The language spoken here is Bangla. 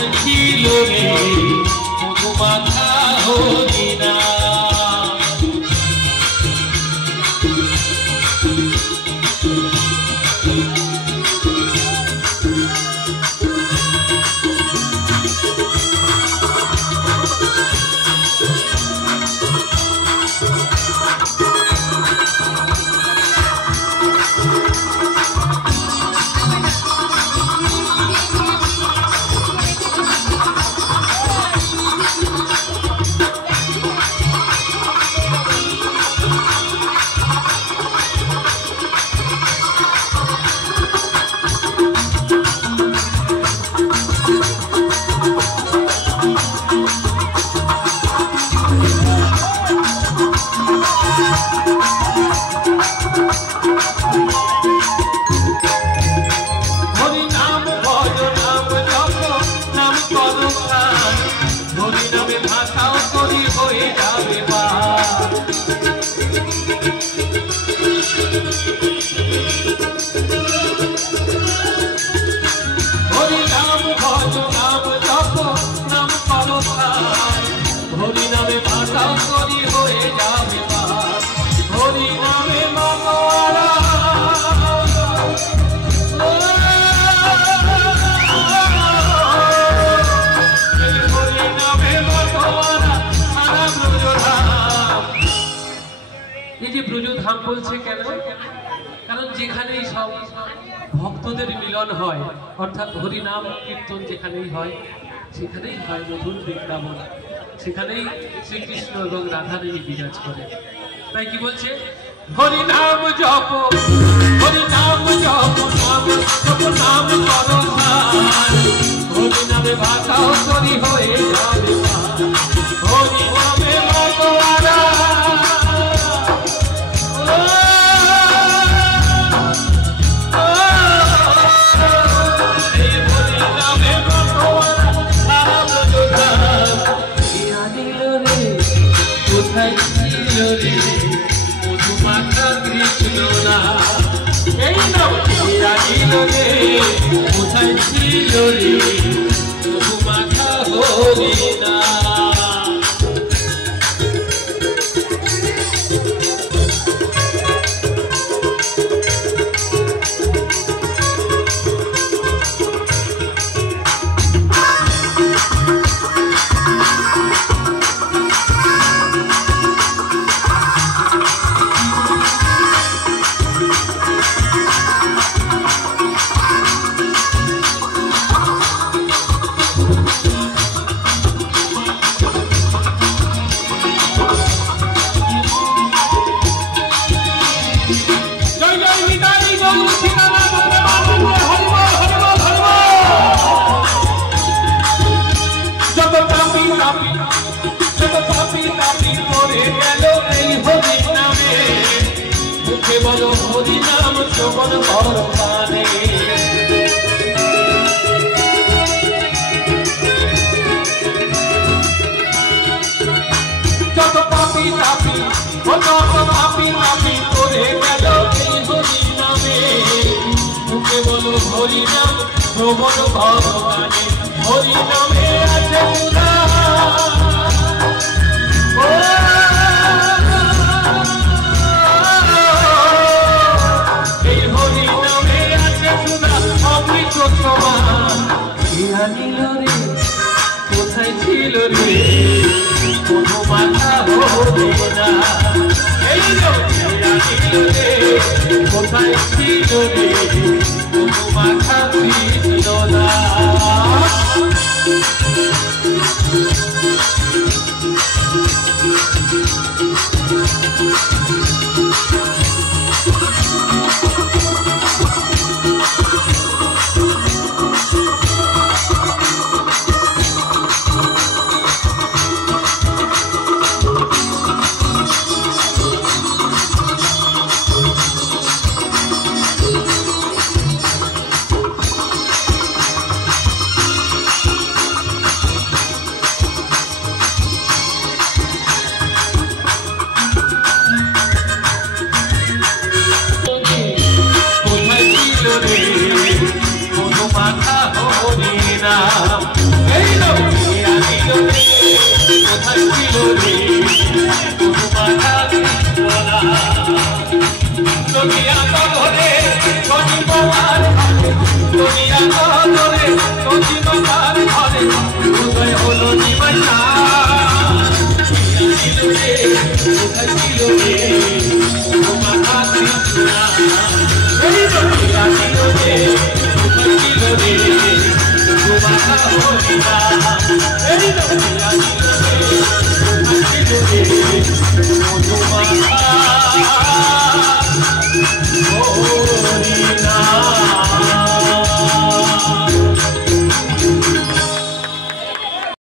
কোথায় ছিল রে মধুমাখা হরিনা বলছে কেন কারণ যেখানেই সব ভক্তদের মিলন হয় অর্থাৎ হরি নাম কীর্তন যেখানেই হয় সেখানেই হয় মধুর বৃন্দাবন সেখানেই শ্রীকৃষ্ণ এবং রাধা দেবী বিরাজ করে তাই কি বলছে হরি নাম জপ হরি নাম জপ নাম জপ নাম করো হরি নামে ভাষাও তরি হয়ে যাবে হরি নামে ভগবান মধুমাখা কৃষ্ণ না এই নাম কোথায় ছিল রে মধুমাখা হরি না হরি নাম শ্রবণ ভগবানে হরি নামে আছে এই হরি নামে আছে সুধা অমৃত সমান নিল রে কোথায় ছিল রে মধুমাখা হরি না এই নিল রে কোথায় ছিল রে মধুমাখা কৃষ্ণ না হরি নাম